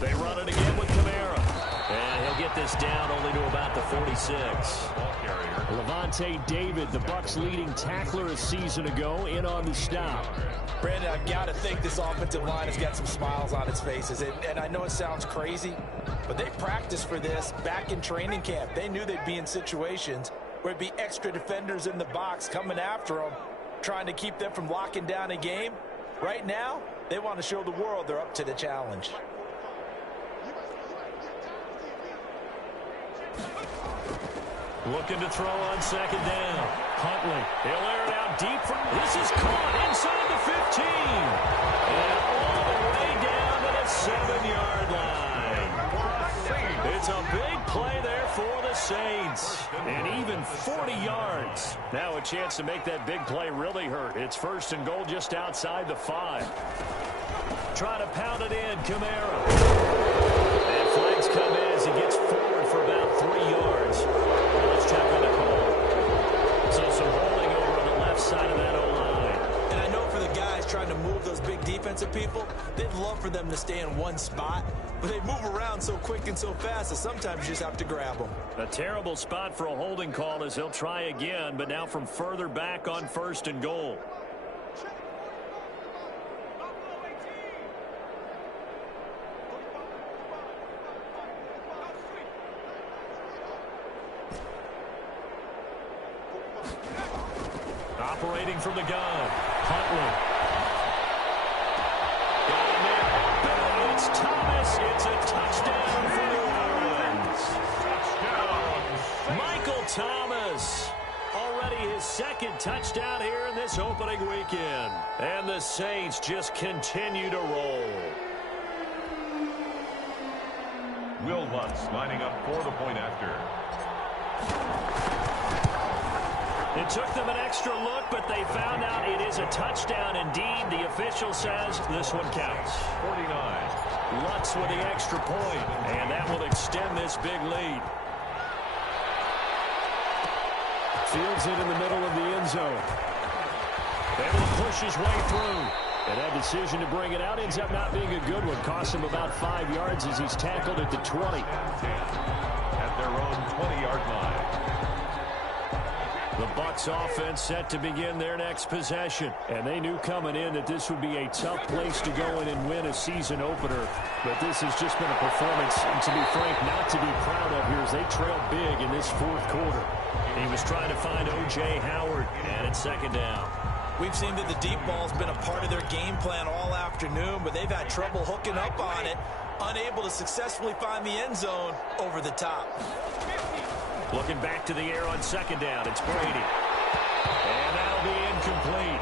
They run it again with Kamara. And he'll get this down only to about the 46. Levante David, the Bucs' leading tackler a season ago, in on the stop. Brandon, I've got to think this offensive line has got some smiles on its faces. And I know it sounds crazy, but they practiced for this back in training camp. They knew they'd be in situations where it'd be extra defenders in the box coming after them, trying to keep them from locking down a game. Right now, they want to show the world they're up to the challenge. Looking to throw on 2nd down. Huntley. He'll air it out deep. This is caught inside the 15. And all the way down to the 7-yard line. It's a big play there for the Saints. And even 40 yards. Now a chance to make that big play really hurt. It's 1st and goal just outside the 5. Try to pound it in, Kamara. And flags come in as he gets forward for about 3 yards. Let's check on the call. So some holding over on the left side of that O-line. And I know for the guys trying to move those big defensive people, they'd love for them to stay in one spot, but they move around so quick and so fast that sometimes you just have to grab them. A terrible spot for a holding call as he'll try again, but now from further back on 1st and goal. Operating from the gun, Huntley. Got him in. It's Thomas. It's a touchdown for New Orleans. Michael Thomas. Already his 2nd touchdown here in this opening weekend. And the Saints just continue to roll. Will Lutz lining up for the point after. It took them an extra look, but they found out it is a touchdown indeed. The official says this one counts. 49. Lutz with the extra point, and that will extend this big lead. Fields it in the middle of the end zone. Able to push his way through. And that decision to bring it out ends up not being a good one. Cost him about 5 yards as he's tackled at the 20. At their own 20-yard line. The Bucs offense set to begin their next possession. And they knew coming in that this would be a tough place to go in and win a season opener. But this has just been a performance, and to be frank, not to be proud of here as they trail big in this fourth quarter. He was trying to find O.J. Howard, and it's second down. We've seen that the deep ball's been a part of their game plan all afternoon, but they've had trouble hooking up on it, unable to successfully find the end zone over the top. Looking back to the air on second down, it's Brady. And that'll be incomplete.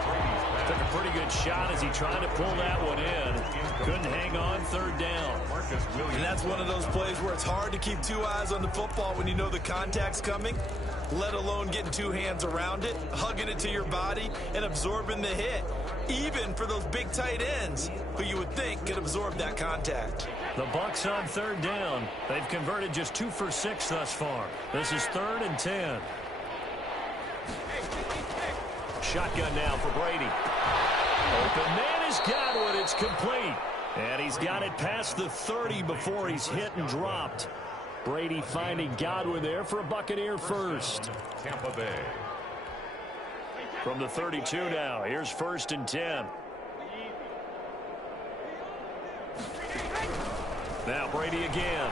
Took a pretty good shot as he tried to pull that one in. Couldn't hang on, third down. And that's one of those plays where it's hard to keep two eyes on the football when you know the contact's coming, let alone getting two hands around it, hugging it to your body, and absorbing the hit. Even for those big tight ends who you would think could absorb that contact. The Bucs on third down. They've converted just 2 for 6 thus far. This is 3rd and 10. Shotgun now for Brady. Open man is Godwin. It's complete. And he's got it past the 30 before he's hit and dropped. Brady finding Godwin there for a Buccaneer first. Tampa Bay. From the 32 now, here's 1st and 10. Now Brady again.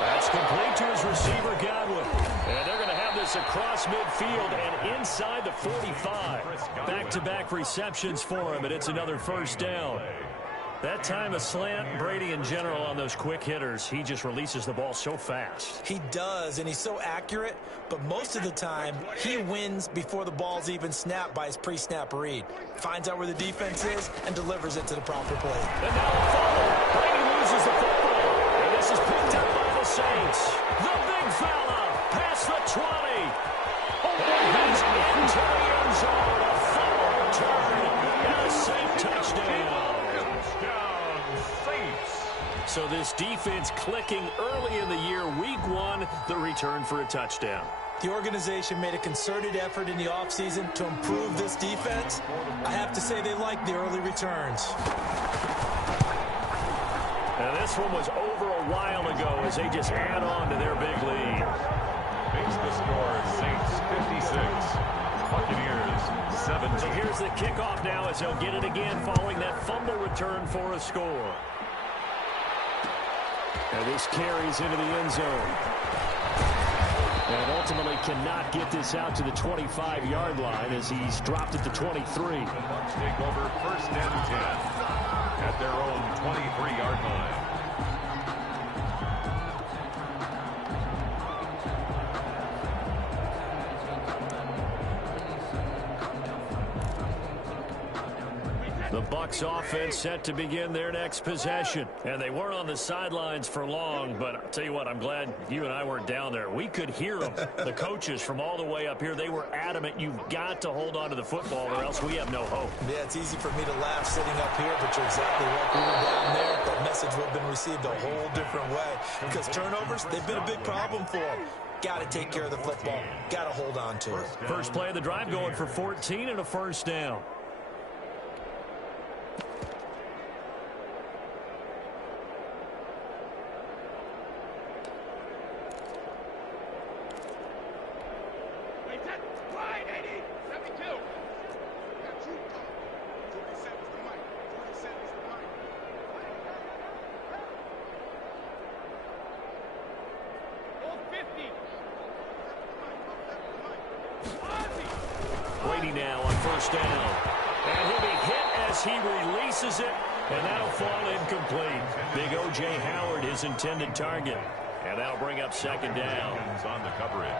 That's complete to his receiver, Godwin. And they're going to have this across midfield and inside the 45. Back-to-back receptions for him, and it's another first down. That time a slant, Brady in general on those quick hitters, he just releases the ball so fast. He does, and he's so accurate, but most of the time he wins before the ball's even snapped by his pre-snap read. Finds out where the defense is and delivers it to the proper play. And now a fumble. Brady loses the football. And this is picked up by the Saints. The big fella past the 20. And he's into the end zone. A fumble return and a safe touchdown. So this defense clicking early in the year, week 1, the return for a touchdown. The organization made a concerted effort in the offseason to improve this defense. I have to say they like the early returns. And this one was over a while ago as they just add on to their big lead. Makes the score Saints 56. Buccaneers 7. So here's the kickoff now as they'll get it again following that fumble return for a score. And this carries into the end zone. And ultimately cannot get this out to the 25-yard line as he's dropped at the 23. The Bucs take over 1st and 10 at their own 23-yard line. The Bucs offense set to begin their next possession. And they weren't on the sidelines for long, but I'll tell you what, I'm glad you and I weren't down there. We could hear them. The coaches from all the way up here, they were adamant, you've got to hold on to the football or else we have no hope. Yeah, it's easy for me to laugh sitting up here, but you're exactly right. We were down there. That message would have been received a whole different way. Because turnovers, they've been a big problem for them. Got to take care of the football. Got to hold on to it. First play of the drive going for 14 and a first down. Brady now on first down. And he'll be hit as he releases it, and that'll fall incomplete. Big O.J. Howard, his intended target. And that'll bring up second down. On the coverage.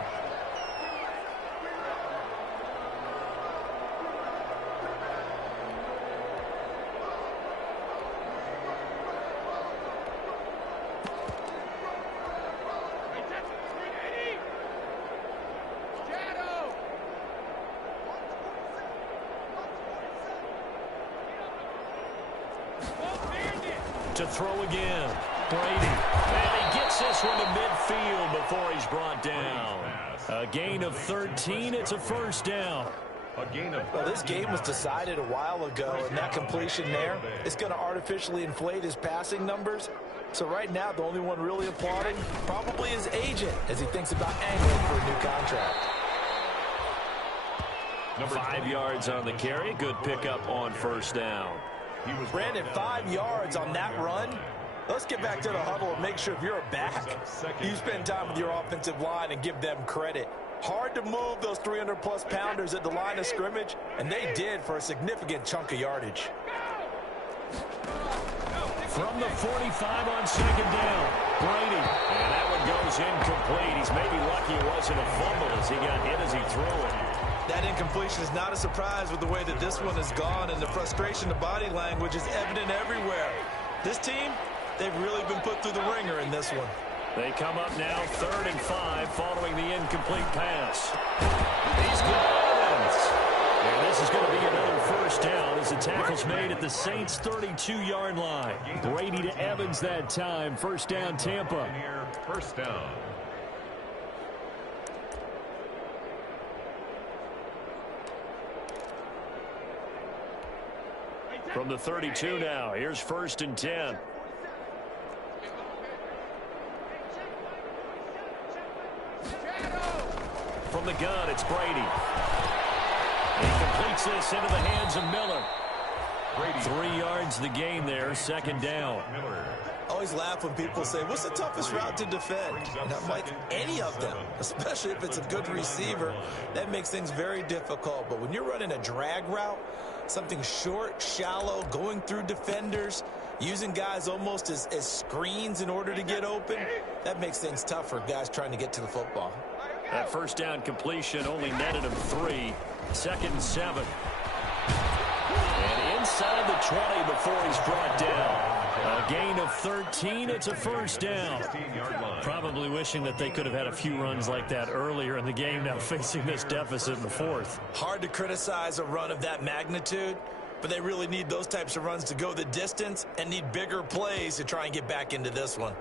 To throw again. Brady. And he gets this one to midfield before he's brought down. A gain of 13. It's a first down. Well, this game was decided a while ago, and that completion there is going to artificially inflate his passing numbers. So right now, the only one really applauding probably his agent as he thinks about angling for a new contract. 5 yards on the carry. Good pickup on first down. Brandon, 5 yards on that run. Let's get back to the huddle and make sure if you're a back, you spend time with your offensive line and give them credit. Hard to move those 300-plus pounders at the line of scrimmage, and they did for a significant chunk of yardage. From the 45 on second down, Brady. And that one goes incomplete. He's maybe lucky it wasn't a fumble as he got hit as he threw it. That incompletion is not a surprise with the way that this one has gone, and the frustration, the body language is evident everywhere. This team, they've really been put through the ringer in this one. They come up now 3rd and 5 following the incomplete pass. He's got it. And this is going to be another first down as the tackle's made at the Saints' 32-yard line. Brady to Evans that time. First down, Tampa. First down. From the 32 now, here's 1st and 10. From the gun, it's Brady. He completes this into the hands of Miller. 3 yards the gain there, second down. Always laugh when people say, what's the toughest route to defend? And I'm like, any of them, especially if it's a good receiver. That makes things very difficult. But when you're running a drag route, something short, shallow, going through defenders, using guys almost as screens in order to get open, that makes things tough for guys trying to get to the football. That first down completion only netted him 3. 2nd and 7. And inside the 20 before he's brought down. A gain of 13. It's a first down. Probably wishing that they could have had a few runs like that earlier in the game, now facing this deficit in the 4th. Hard to criticize a run of that magnitude, but they really need those types of runs to go the distance and need bigger plays to try and get back into this one.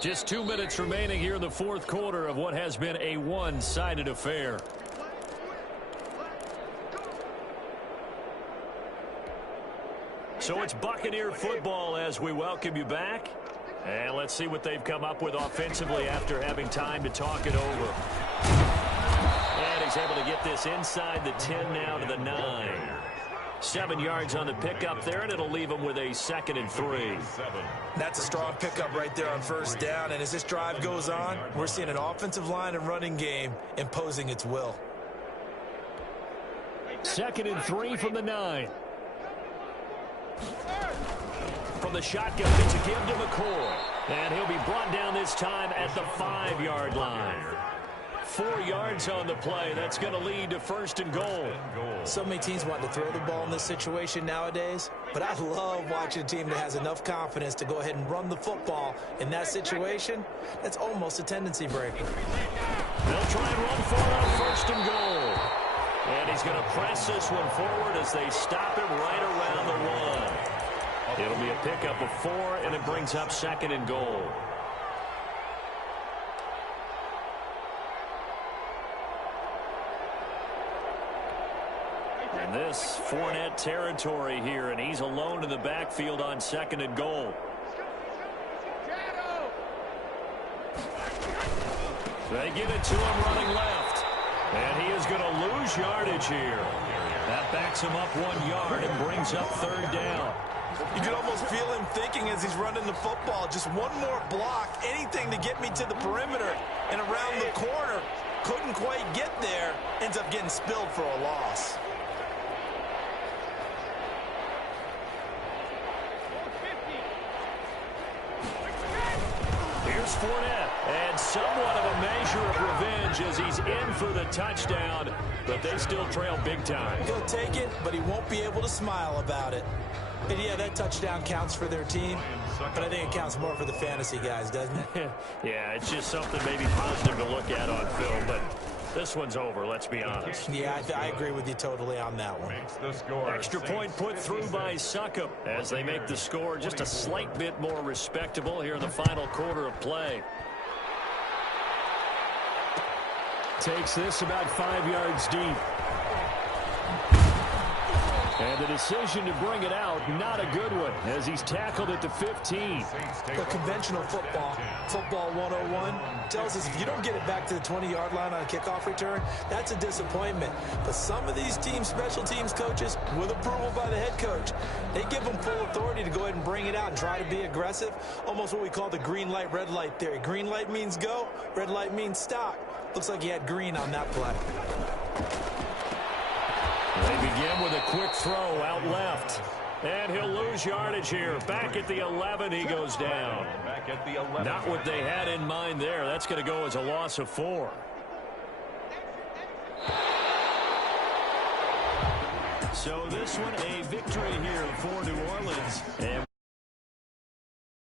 Just 2 minutes remaining here in the 4th quarter of what has been a one-sided affair. So it's Buccaneer football as we welcome you back. And let's see what they've come up with offensively after having time to talk it over. And he's able to get this inside the 10 now to the 9. 7 yards on the pickup there, and it'll leave him with a 2nd and 3. That's a strong pickup right there on first down. And as this drive goes on, we're seeing an offensive line and running game imposing its will. 2nd and 3 from the 9. From the shotgun, it's a give to McCoy. And he'll be brought down this time at the 5-yard line. 4 yards on the play. That's going to lead to 1st and goal. So many teams want to throw the ball in this situation nowadays, but I love watching a team that has enough confidence to go ahead and run the football in that situation. That's almost a tendency breaker. They'll try and run for it on 1st and goal. And he's going to press this one forward as they stop him right around the 1. It'll be a pickup of 4, and it brings up 2nd and goal. And this Fournette territory here, and he's alone in the backfield on 2nd and goal. They give it to him running left. And he is going to lose yardage here. That backs him up 1 yard and brings up 3rd down. You can almost feel him thinking as he's running the football. Just one more block, anything to get me to the perimeter and around the corner. Couldn't quite get there. Ends up getting spilled for a loss. Here's Fournette, and somewhat of a measure of revenge as he's in for the touchdown, but they still trail big time. He'll take it, but he won't be able to smile about it. And yeah, that touchdown counts for their team, but I think it counts more for the fantasy guys, doesn't it? Yeah, it's just something maybe positive to look at on film, but This one's over, let's be honest. Yeah, I agree with you totally on that one. Makes the score. Extra point put through by Succop as they make the score just a slight bit more respectable here in the final quarter of play. Takes this about 5 yards deep. And the decision to bring it out, not a good one, as he's tackled at the 15. The conventional football 101, tells us if you don't get it back to the 20-yard line on a kickoff return, that's a disappointment. But some of these special teams coaches, with approval by the head coach, they give them full authority to go ahead and bring it out and try to be aggressive, almost what we call the green light, red light theory. Green light means go, red light means stop. Looks like he had green on that play. They begin with a quick throw out left. And he'll lose yardage here. Back at the 11, he goes down. Back at the 11. Not what they had in mind there. That's going to go as a loss of 4. So this one a victory here for New Orleans. And